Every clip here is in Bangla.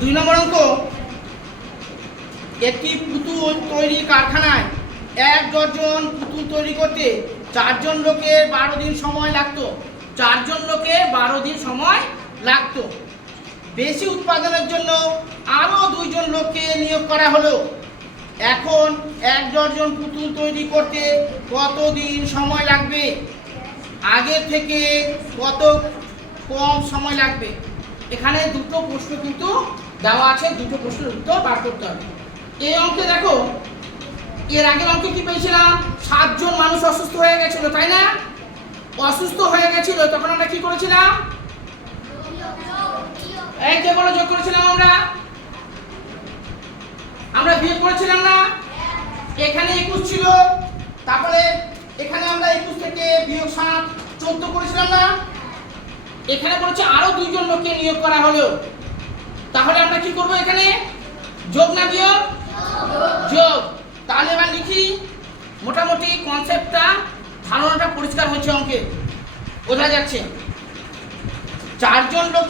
2 নম্বর অঙ্ক, একটি পুতুল তৈরি কারখানায় 1 ডজন পুতুল তৈরি করতে 4 জন লোকের 12 দিন সময় লাগতো। 4 জন লোকের 12 দিন সময় লাগতো। বেশি উৎপাদনের জন্য আরও 2 জন লোককে নিয়োগ করা হলো। এখন 1 ডজন পুতুল তৈরি করতে কত দিন সময় লাগবে? আগের থেকে কত কম সময় লাগবে? এখানে দুটো প্রশ্ন কিন্তু দেওয়া আছে, দুটো প্রশ্নের উত্তর বার করতে হবে। এই অঙ্কে দেখো, এর আগের অঙ্কে কি পেয়েছিলাম? 7 জন মানুষ অসুস্থ হয়ে গেছিল, তাই না? অসুস্থ হয়ে গেছিল, তখন আমরা কি করেছিলাম? এই যে বলো, যোগ করেছিলাম আমরা বিয়োগ করেছিলাম না? এখানে 21 ছিল, তারপরে এখানে আমরা 21 থেকে বিয়োগ 7 14 করেছিলাম না? এখানে বলেছে আরো 2 জন লোককে নিয়োগ করা হলো। তাহলে আমরা কি করব? এখানে যোগ না বিয়োগ? যোগ। তাহলে এবার লিখি। মোটামুটি কনসেপ্টটা, ধারণাটা পরিষ্কার হচ্ছে, অঙ্কে বোঝা যাচ্ছে। 4 জন লোক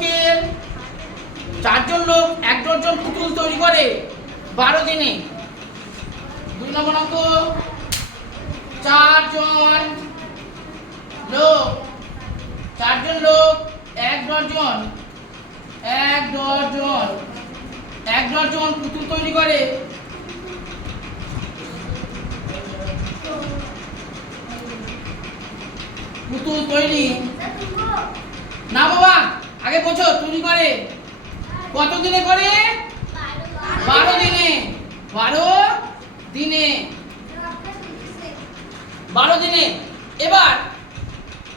1 ডজন পুতুল তৈরি করে 12 দিনে। 2 নম্বর অঙ্ক, 4 জন লোক 1 ডজন পুতুল তৈরি করে পুতুল তৈরি না বাবা, আগে বোঝো। তৈরি করে কত দিনে করে? 12 দিনে। 12 দিনে। এবার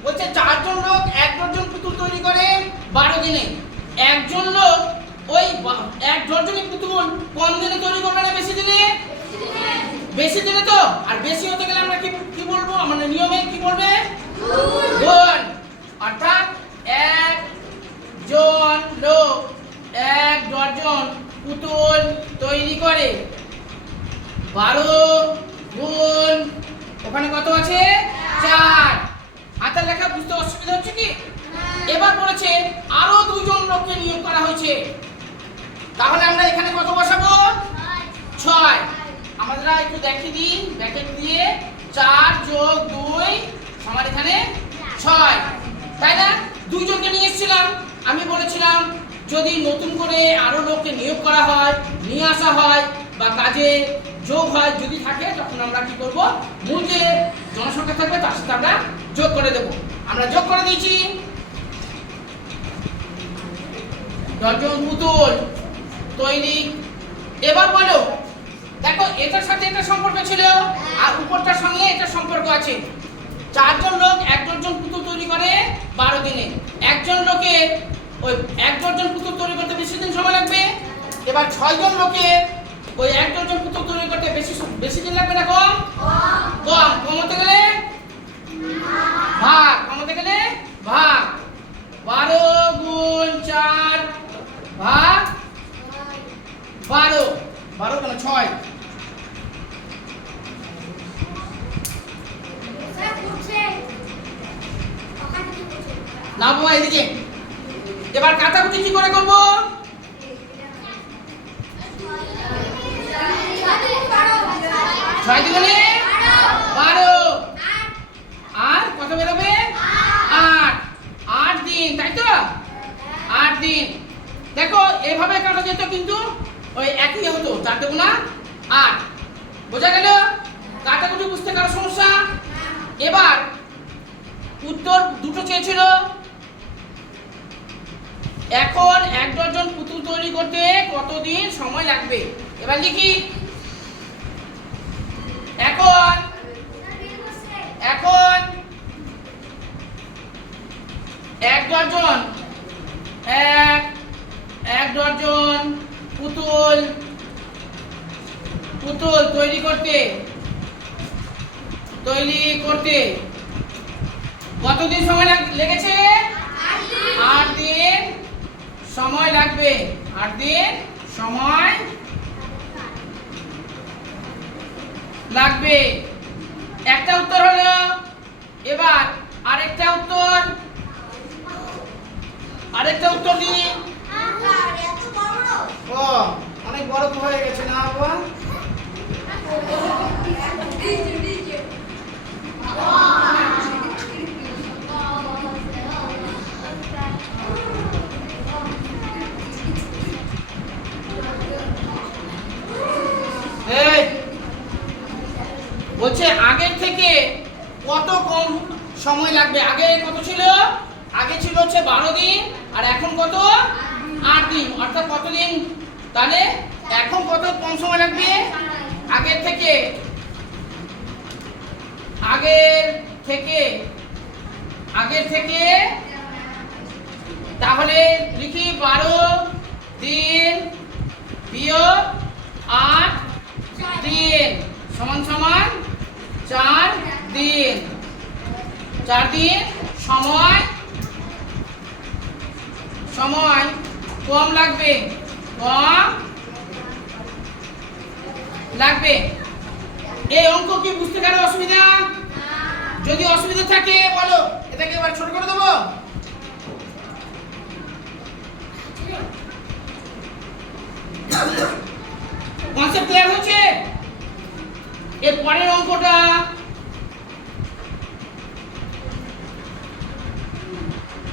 বলছে 4 জন লোক 1 ডজন পুতুল তৈরি করে 12 দিনে। একজন লোক ওই 1 ডজনই পুতুল কম দিনে তৈরি করবে না বেশি দিনে? বেশি দিনে। তো আর বেশি হতে গেলে আমরা কি বলবো? মানে নিয়মে কি বলবে? গুণ। অর্থাৎ 1 জন লোক 1 ডজন পুতুল তৈরি করে 12 গুণ, ওখানে কত আছে? 4। হাতের লেখা বুঝতে অসুবিধা হচ্ছে কি? এবার বলেছে আরো 2 জন লোককে নিয়োগ করা হয়েছে। তাহলে আমরা এখানে কত বসাবো? 6। আমরা একটু দেখিয়ে দিই, ব্র্যাকেট দিয়ে 4 যোগ 2 সমান এখানে 6, তাই না? 2 জনকে নিয়ে এসেছিলাম। আমি বলেছিলাম যদি নতুন করে আরো লোককে নিয়োগ করা হয়, নিয়ে আসা হয়, বা কাজে যোগ হয় যদি থাকে, তখন আমরা কি করব? মূল যে জনসংখ্যা থাকবে তার সাথে আমরা যোগ করে দেব। আমরা যোগ করে দিয়েছি। ডজন পুতুল তৈরি। এবার বলো, দেখো এটার সাথে এটা সম্পর্ক ছিল, আর উপরটার সঙ্গে এটা সম্পর্ক আছে। 4 জন লোক 1 ডজন পুতুল তৈরি করে 12 দিনে। একজন লোকের ওই 1 ডজন পুতুল তৈরি করতে বেশি দিন সময় লাগবে। এবার 6 জন লোকের ওই 1 ডজন পুতুল তৈরি করতে বেশি দিন লাগবে না কম? কম। কমাতে গেলে ভাগ। 12 গুণ 4 ভাগ 12। 12 কেন? 6। না বাবা, এদিকে। এবার কাটাকুটি কি করে করবো? 6 দিনে 12। আর কত বেরোবে? 8। 8 দিন, তাই তো? 8 দিন। দেখো এভাবে কাটা যেত, কিন্তু ওই একই হতো। 4 দুগুণা 8। বোঝা গেল? কাটাকুটি বুঝতে কারো সমস্যা? এবার উত্তর দুটো চেয়েছিল। এখন 1 ডজন পুতুল তৈরি করতে কতদিন সময় লাগবে? এবার লিখি। এখন 1 ডজন 1 ডজন পুতুল তৈরি করতে কতদিন সময় লেগেছে? 8 দিন সময় লাগবে। 8 দিন সময় লাগবে। একটা উত্তর হলো। এবার আরেকটা উত্তর দিই। ও অনেক বড় হয়ে গেছে না বাবা? এই বলছে আগের থেকে কত কম সময় লাগবে? আগে কত ছিল? আগে ছিল হচ্ছে 12 দিন, আর এখন কত? 8 দিন। অর্থাৎ কত দিন? তাহলে এখন কত কম সময় লাগবে আগের থেকে? আগের থেকে তাহলে লিখি 12 দিন বিয়োগ 8 দিন সমান সমান 4 দিন। 4 দিন সময় কম লাগবে, এই অঙ্ক কি বুঝতে কারো অসুবিধা? যদি অসুবিধা থাকে বলো, এটাকে এবার ছোট করে দেবো। কনসেপ্ট ক্লিয়ার হচ্ছে? এর পরের অঙ্কটা